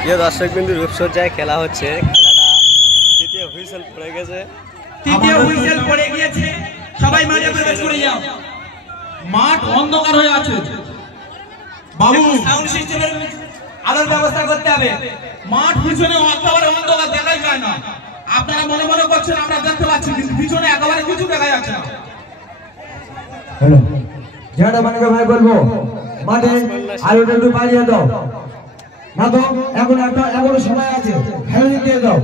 প্রিয় দর্শক বিন্দু রূপসজ্জায় খেলা হচ্ছে, খেলাটা তৃতীয় হুইসেল পড়ে গেছে। তৃতীয় হুইসেল পড়ে গিয়েছে, সবাই মাঠে প্রবেশ করে যাও। মাঠ অন্ধকার হয়ে আছে বাবু, সাউন্ড সিস্টেমের আলোর ব্যবস্থা করতে হবে। মাঠ পিছনে একেবারে অন্ধকার, দেখাই যায় না। আপনারা মনে মনে করছেন আমরা দেখতে পাচ্ছি, কিন্তু পিছনে একেবারে কিছু দেখা যাচ্ছে না। হ্যালো, যারা মানে ভাই বলবো মাঠে আলোটা একটু বাড়িয়ে দাও না তো, এখন একটা এখনো সময় আছে, হেলমেট দিয়ে দাও।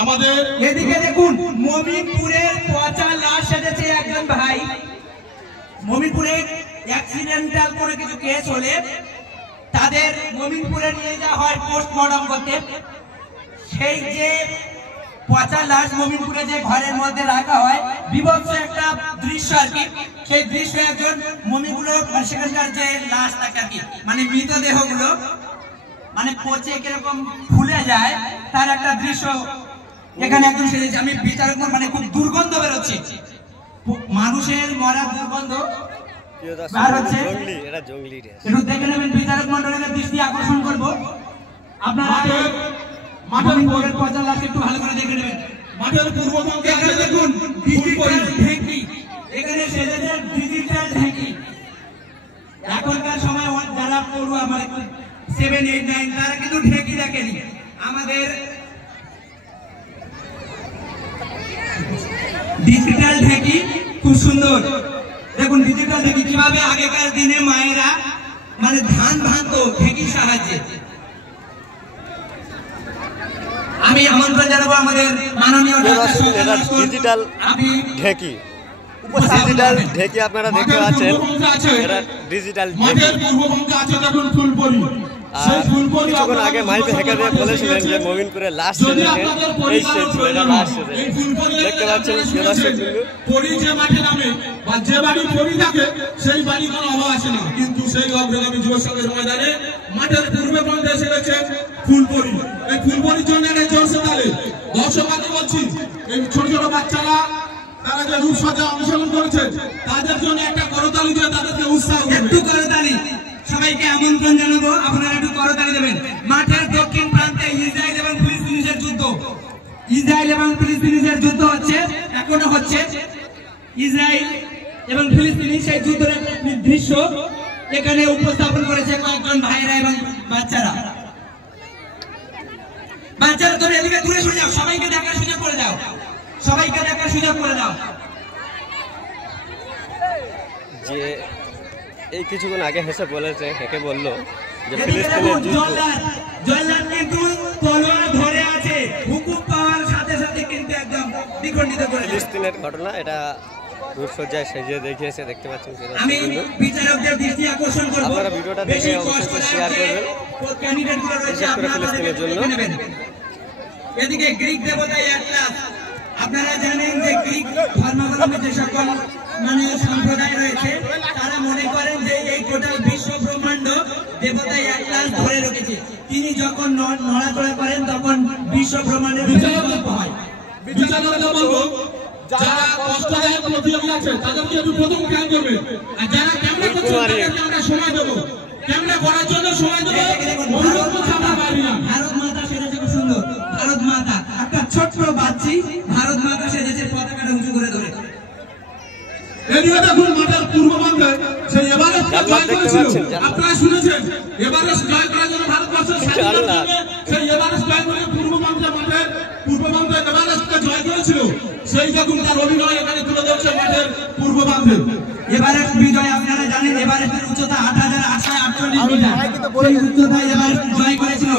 আমাদের এদিকে দেখুন, মমিনপুরের পচা লাশ সেজেছে একজন ভাই। মমিনপুরে অ্যাক্সিডেন্টাল করে কিছু কেস হলে তাদের মমিনপুরে নিয়ে যাওয়া হয় পোস্টমর্টম করতে। সেই যে পচা লাশ মমিনপুরে যে ঘরের মধ্যে রাখা হয়, বিভৎস একটা দৃশ্য আর কি। সেই দৃশ্য একজন মমিনগুলো সেখানকার যে লাশ থাকে আর কি, মানে মৃতদেহগুলো মানে পচে কিরকম ফুলে যায়, তার একটা দৃশ্য এখানে একদম সেজেছে। আমি বিচারক মানে খুব দুর্গন্ধ বেরোচ্ছে, মানুষের মরার দুর্গন্ধ বার হচ্ছে। একটু দেখে নেবেন, বিচারক মন্ডলের দৃষ্টি আকর্ষণ করবো। আপনারা মাঠের পরের পচা লাশ একটু ভালো করে দেখে নেবেন। মাঠের পূর্ববঙ্গে এখানে দেখুন ডিজিটাল ঢেঁকি, এখানে সেজেছে ডিজিটাল ঢেঁকি। এখনকার সময় যারা পড়ুয়া মানে 7, 8, 9 তারা কিন্তু ঢেঁকি দেখেনি। আমাদের ডিজিটাল ঢেঁকি খুব সুন্দর। দেখুন ডিজিটাল ঢেঁকি কিভাবে আগেকার দিনে মায়েরা মানে ধান ভাঙতো ঢেঁকির সাহায্যে। আমি আমন্ত্রণ জানাবো আমাদের মাননীয় ডিজিটাল ঢেঁকি। ডিজিটাল ঢেঁকি আপনারা দেখতে পাচ্ছেন, এটা ডিজিটাল ঢেঁকি। কিছুক্ষণ আগে মাইপে হেঁকে দিয়ে বলেছিলেন যে মমিনপুরে লাশ সেজেছে, এই সেজছে, এটা লাশ সেজে দেখতে পাচ্ছেন। যে মাঠে নামে বা যে বাড়ি পরি থাকে সেই বাড়ি কোনো অভাব আসে না, কিন্তু সেই অগ্রগামী যুব সংঘের ময়দানে মাঠের পূর্বে প্রান্তে এসে গেছে ফুলপরি। এই ফুলপরির জন্য জোরসে তালে দর্শক আগে বলছি, এই ছোট ছোট বাচ্চারা তারা যে রূপসজ্জা অনুসরণ করেছে তাদের জন্য একটা করতালি দিয়ে তাদেরকে উৎসাহ একটু করতালি, সবাইকে আমন্ত্রণ জানাবো, আপনারা একটু করতালি দেবেন। মাঠের দক্ষিণ প্রান্তে ইসরায়েল এবং ফিলিস্তিনের যুদ্ধ, ইসরায়েল এবং ফিলিস্তিনের যুদ্ধ হচ্ছে, এখনো হচ্ছে। ইসরায়েল এবং ফিলিস্তিনি সেই যুদ্ধের একটা দৃশ্য এখানে উপস্থাপন করেছে কয়েকজন ভাইরা এবং বাচ্চারা। বাচ্চারা তুমি এদিকে দূরে সরে যাও, সবাইকে দেখার সুযোগ করে দাও, সবাইকে দেখার সুযোগ করে দাও। যে এই কিছুক্ষণ আগে হেসে বলেছে, হেঁকে বললো যে ফিলিস্তিনের জয়লাল কিন্তু তলোয়ার ধরে আছে, হুকুম পাওয়ার সাথে সাথে কিন্তু একদম দ্বিখণ্ডিত করে ফিলিস্তিনের ঘটনা, এটা রূপসজ্জায় সেজে দেখিয়েছে, দেখতে পাচ্ছেন। আমি বিচারকদের দৃষ্টি আকর্ষণ করব, আপনারা ভিডিওটা দেখে অবশ্যই শেয়ার করবেন, ক্যান্ডিডেটগুলো রয়েছে আপনারা ফিলিস্তিনের জন্য। এদিকে গ্রিক দেবতা অ্যাটলাস, আপনারা জানেন যে গ্রিক ধর্মাবলম্বী যে সকল মানে সম্প্রদায় রয়েছে তারা মনে করেন যে এই টোটাল বিশ্ব ব্রহ্মাণ্ড দেবতা অ্যাটলাস ধরে রেখেছে। তিনি যখন নড়াচড়া করেন তখন বিশ্ব ব্রহ্মাণ্ডের বিকল্প হয়। বিচারকদের বলবো যারা কষ্টদায়ক প্রতিযোগী আছে তাদেরকে একটু প্রথম খেয়াল করবে, আর যারা ক্যামেরা করছে তাদেরকে আমরা সময় দেবো, ক্যামেরা করার জন্য সময় দেবো। ভারত মাতা সেজেছে খুব সুন্দর, ভারত মাতা একটা ছোট্ট বাচ্চি ভারত মাতা সেজেছে পতাকাটা উঁচু করে ধরে। এদিকে দেখুন মাঠের পূর্ববঙ্গে সেই এভারেস্ট জয় করেছিল, আপনারা শুনেছেন। এভারেস্ট জয় করার জন্য ভারতবর্ষের স্বাধীনতার জন্য সেই এভারেস্ট জয় করে পূর্ববঙ্গে মাঠের পূর্ববঙ্গে এভারেস্টকে জয় করেছিল, সেই দেখুন তার অভিনয় এখানে তুলে ধরছে মাঠের পূর্ববঙ্গে। এভারেস্ট বিজয় আপনারা জানেন, এভারেস্টের উচ্চতা ৮,৮৪৮ মিটার, সেই উচ্চতায় এভারেস্ট জয় করেছিল।